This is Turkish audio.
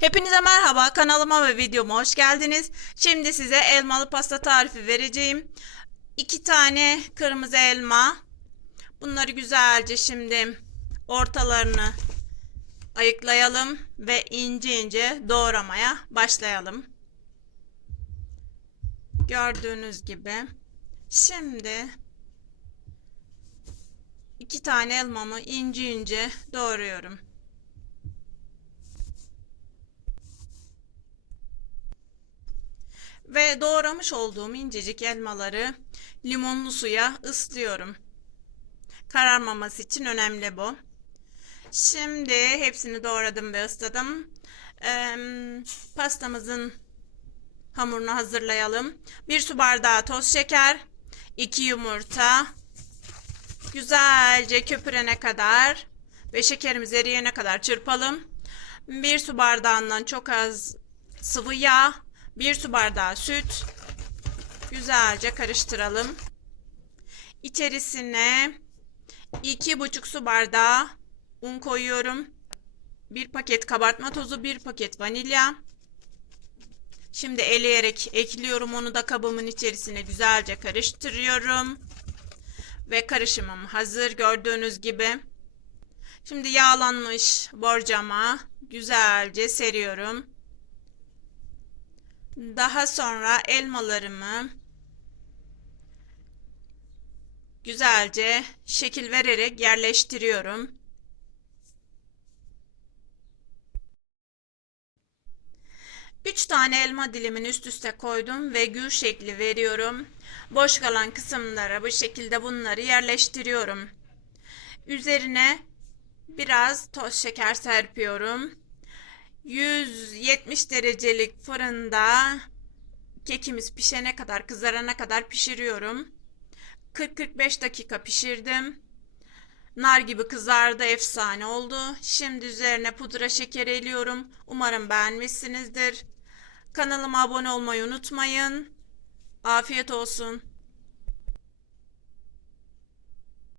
Hepinize merhaba kanalıma ve videoma hoş geldiniz. Şimdi size elmalı pasta tarifi vereceğim. İki tane kırmızı elma. Bunları güzelce şimdi ortalarını ayıklayalım ve ince ince doğramaya başlayalım. Gördüğünüz gibi. Şimdi iki tane elmamı ince ince doğruyorum. Ve doğramış olduğum incecik elmaları limonlu suya ıslıyorum. Kararmaması için önemli bu. Şimdi hepsini doğradım ve ısladım. Ee, pastamızın hamurunu hazırlayalım. Bir su bardağı toz şeker, iki yumurta, güzelce köpürene kadar ve şekerimiz eriyene kadar çırpalım. Bir su bardağından çok az sıvı yağ, bir su bardağı süt, güzelce karıştıralım. İçerisine iki buçuk su bardağı un koyuyorum. Bir paket kabartma tozu, bir paket vanilya. Şimdi eleyerek ekliyorum onu da kabımın içerisine güzelce karıştırıyorum. Ve karışımım hazır gördüğünüz gibi. Şimdi yağlanmış borcama güzelce seriyorum. Daha sonra elmalarımı güzelce şekil vererek yerleştiriyorum. Üç tane elma dilimini üst üste koydum ve gül şekli veriyorum. Boş kalan kısımlara bu şekilde bunları yerleştiriyorum. Üzerine biraz toz şeker serpiyorum. 170 derecelik fırında kekimiz pişene kadar, kızarana kadar pişiriyorum. 40-45 dakika pişirdim. Nar gibi kızardı, efsane oldu. Şimdi üzerine pudra şeker eliyorum. Umarım beğenmişsinizdir. Kanalıma abone olmayı unutmayın. Afiyet olsun.